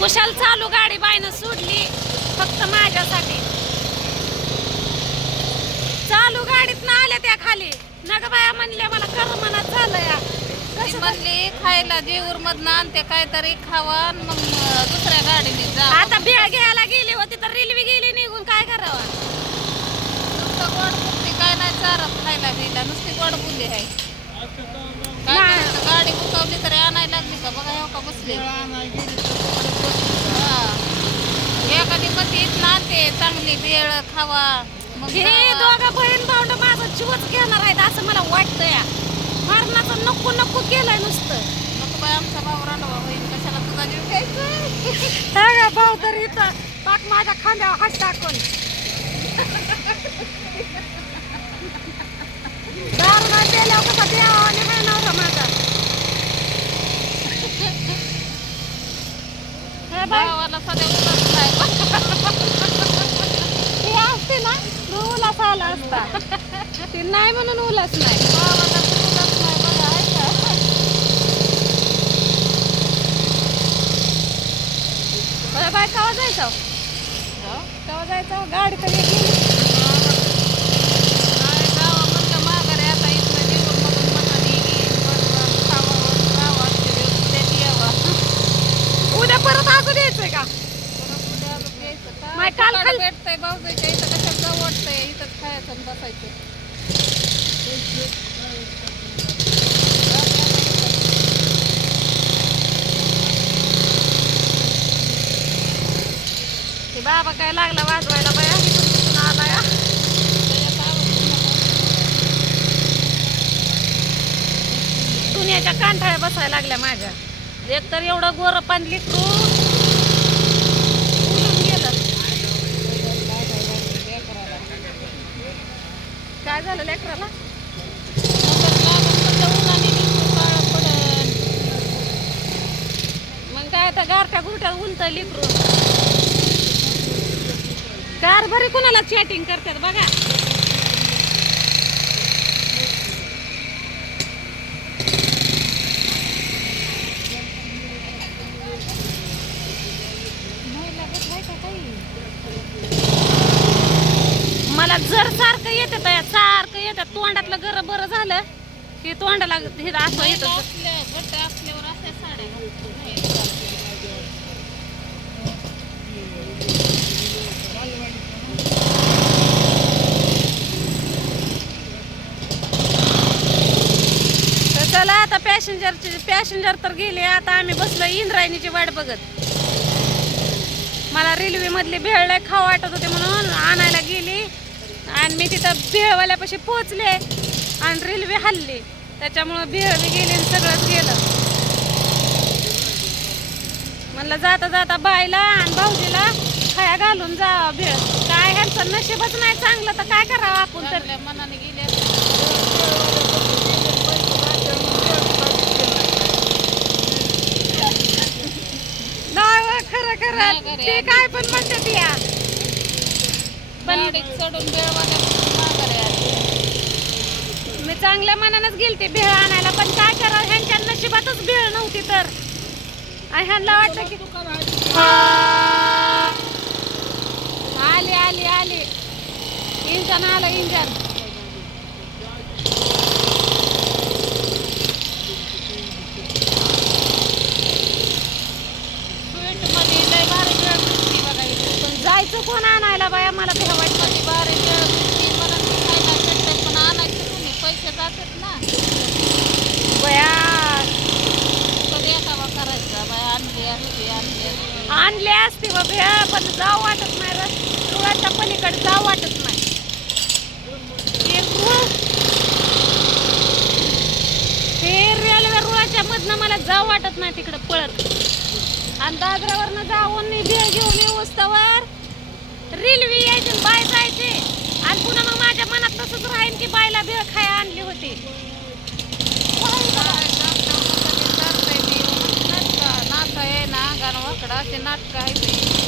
कुशाल चालू गाडी बाईनं सोडली फक्त माझ्यासाठी. चालू गाडीत ना आल्या त्या खाली. नग बाया म्हणल्या मला कर मनात झालं या. ती म्हणली खायला जेऊर मधनं आणते काहीतरी खावा आणि मग दुसऱ्या गाडीने जा. आता भेळ घ्यायला गेली होती तर रेल्वे गेली निघून काय करावं? नुसतं गोड बुद्धी काय नाही चारत खायला बिला नुसती गोड बुद्धी आहे काय नाही. करायचं? गाडी बुकवली तरी आणायला लागली का? बघा हो का बसली हा. एखादी आणते चांगली बेळ खावा मग हे जावा. दोघं बहीण भावंड माझा जीवच घेणार आहेत असं मला वाटतं या मरणाचं नको नको केलंय नुसतं. नको बाई आमचा भाऊ रांडवा होईल कशाला तुझा जीव घ्यायचा? हा भाऊ तर इथं पाक माझ्या खांद्यावर हात टाकून. दारू नाही प्यायल्यावर कसा द्यावा आणि हाय नवरा माझा हे बाई, भावाला सध्या उलट नाही ती असते ना तो उलास आला असता. ती नाही म्हणून उलास नाही. बरं बाय केव्हा जायचं? हो. केव्हा जायचं? गाडी गेली काय जावं म्हणलं माघारी आता इथलं जेवण मधून मनाने येईल बरोबर खावावं राहावं असे दिवस उद्याच यावं उद्या परत अजून यायचंय का परत उद्या अजून यायचं का? माय काल सकाळी खाल- भेटतंय भाऊजाईच्या इथं कशाला जाऊ वाटतंय? इथंच खायचं आणि बसायचं. ते बाबा काय लागला वाजवायला बाया? आला या. दुनियाच्या कांठाळ्या बसायला लागल्या माझ्या. एक तर एवढं गोर पान लिकरू उडून गेलं काय झालं लेकराला नंतर लागून म्हणलं उन्हाने निघून काळं पडन. मग काय आता गारठ्या गुरट्या उलत लिकरू. कार भरी कुणाला चॅटिंग करतात बघा. मला जर सारखं येतं तर सारखं येतात तोंडातलं गर बरं झालं. की तोंडाला हे असं महिला येतं घट्ट असल्यावर अशा साड्या पॅसेंजरचे पॅसेंजर तर गेले आता आम्ही बसलो इंद्रायणीची वाट बघत. मला रेल्वेमधले भेळ लय खाऊ वाटत होते म्हणून आणायला गेली. आणि मी तिथं भेळवाल्यापाशी पोहोचले आणि रेल्वे हल्ली त्याच्यामुळं भेळ बी गेली आणि सगळंच गेलं. म्हणलं जाता जाता बायला आणि भाऊजीला खाया घालून जा भेळ. काय ह्यांचं नशीबच नाही चांगलं तर काय करावं आपण तर? मनाने गेले नाही बा, खरं खरं नाही घरी ते. काय पण म्हणतात या. पण चढून मी चांगल्या मनानच गेलते भेळ आणायला पण काय करावं? ह्यांच्या नशिबातच भेळ नव्हती तर. आणि ह्यांना वाटलं की आली आली आली. इंजन आलं इंजन स्वीटमध्ये लय भारी वेळ भेटते बघा इथे. पण जायचं कोण आणायला बाया? मला भेळ वाटत मध्ये भारी वेळ भेटते मला ते खायला भेटतंय पण आणायचं कोणी पैसे जातात ना. बया. कधी एकावा करायचा. बाय आणली आणली आणली आणली. असते बा भेळ पण जाऊ वाटत नाही रुळाच्या पलीकडे जाऊ वाटत नाही. ते रेल्वे रुळाच्या मधनं मला जाऊ वाटत नाही तिकडं पळत. आणि दादरावरनं जाऊन भेळ घेऊन येऊ तवर. रेल्वे यायची यायचे बाय जायचे. आणि पुन्हा मग माझ्या मनात तसंच राहीन की बायला भेळ खाय आणली होती. नाटक आहे ना गाणं वाकडा ते नाटक आहे ते.